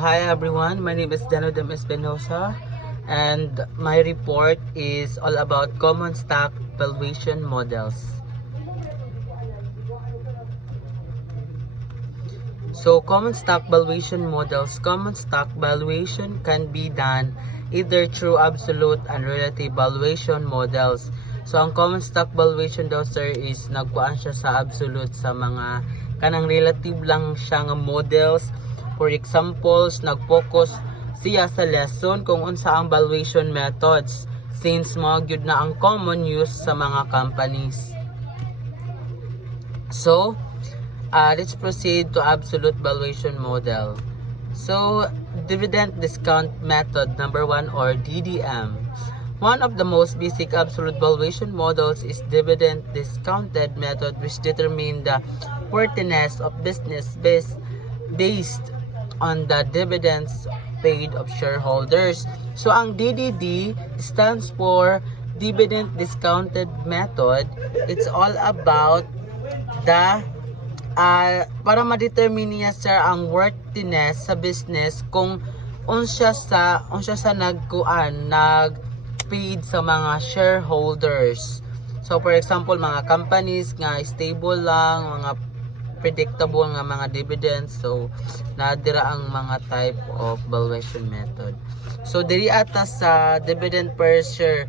hi everyone. My name is Danodem Espinosa, and my report is all about common stock valuation models. So, common stock valuation models. Common stock valuation can be done either through absolute and relative valuation models. So, ang common stock valuation daw sir is nagkuan siya sa absolute sa mga kanang relative lang siya nga models. For examples, nag-focus siya sa lesson kung unsa ang valuation methods since mga gyud na ang common use sa mga companies. So, let's proceed to absolute valuation model. So, dividend discount method number 1 or DDM. One of the most basic absolute valuation models is dividend discounted method, which determine the worthiness of business based on the dividends paid of shareholders. So, ang DDD stands for dividend discounted method. It's all about the para ma-determine niya sir ang worthiness sa business kung unsya sa nag-paid sa mga shareholders. So for example, mga companies nga stable lang, mga predictable nga mga dividends, so nadira ang mga type of valuation method. So diri ata sa dividend per share.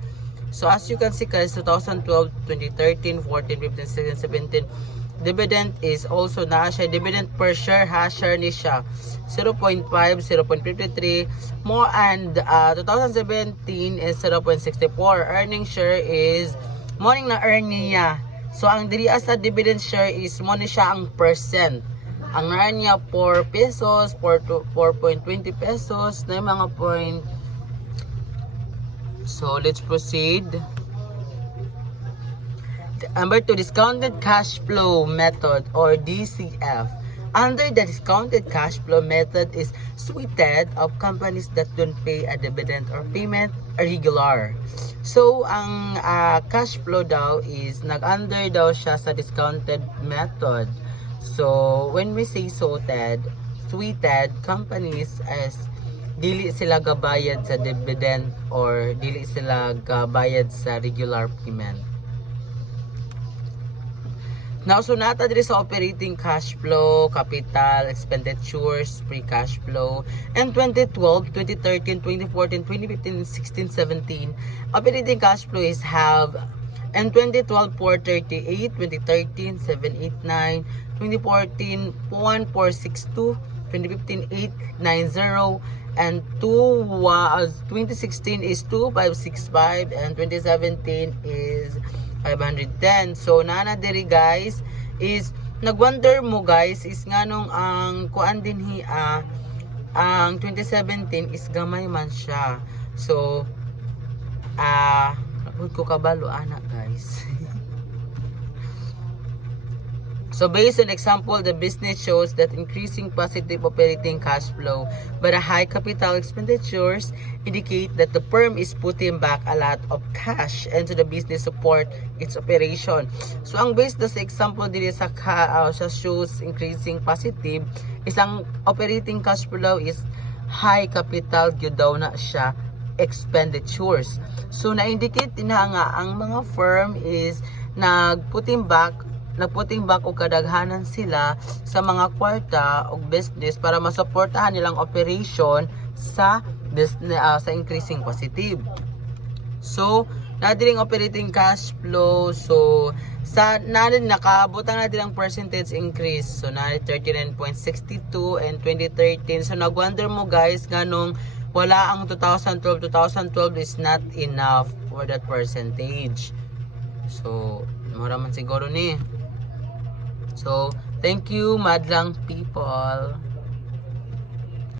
So as you can see guys, 2012, 2013, 14, 15, 16, 17, dividend is also na siya. Dividend per share ha, share ni siya 0.5, 0.53 more, and 2017 is 0.64. Earning share is morning na earn niya. So ang diri sa dividend share is mo ni siya ang percent. Ang earn niya 4 pesos, 4.20 pesos na yung mga point. So let's proceed. Number 2, discounted cash flow method or DCF. Under the discounted cash flow method is suited of companies that don't pay a dividend or payment regular. So ang cash flow daw is nag-under daw siya sa discounted method. So when we say suited companies as dili sila gabayad sa dividend or dili sila gabayad sa regular payment. Now, so nata diri sa operating cash flow, capital expenditures, free cash flow, and 2012, 2013, 2014, 2015, 16, 17, operating cash flow is have, and 2012, 438, 2013, 789, 2014, 1462, 2015, 890, and 2016 is 2565, and 2017 is 510. So nana diri guys is nagwonder mo guys is nganong ang kuan din ang 2017 is gamay man siya. So ko kabalo ana guys. So based on example, the business shows that increasing positive operating cash flow but a high capital expenditures indicate that the firm is putting back a lot of cash into the business support its operation. So ang based sa example dili sa shows increasing positive, isang operating cash flow is high capital gyud daw na siya expenditures. So na-indicate na nga ang mga firm is nagputting back o kadaghanan sila sa mga kwarta o business para masuportahan nilang operation sa business, sa increasing positive. So nadiring operating cash flow, so sa nakaabot na din ang percentage increase. So na 39.62 and 2013. So nagwonder mo guys nganong wala ang 2012 is not enough for that percentage. So mura man siguro ni. So thank you madlang people.